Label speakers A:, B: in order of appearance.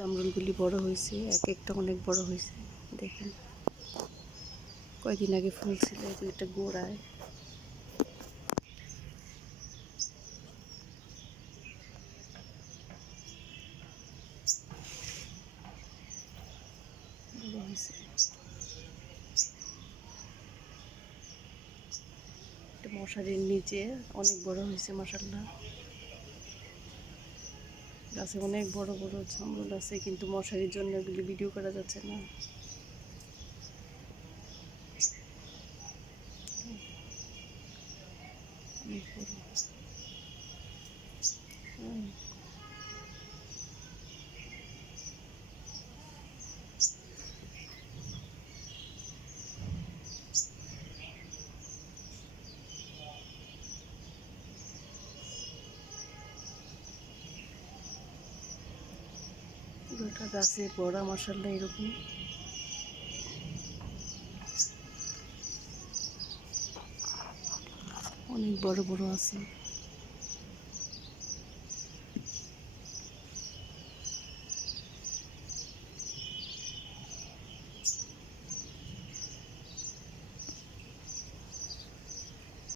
A: জামরুলগুলি বড় হয়েছে, এক একটা অনেক বড় হয়েছে, দেখেন। কয়দিন আগে ফুল ছিল একটা গোড়ায়। মশারির নিচে অনেক বড় হয়েছে মশাল্লা গাছে অনেক বড় বড় জামরুল আছে, কিন্তু মশারির জন্য এগুলি ভিডিও করা যাচ্ছে না Thank বড়। পুরোটা গাছে বড়া মশাল্লা এরকম। অনেক বড় বড় আছে।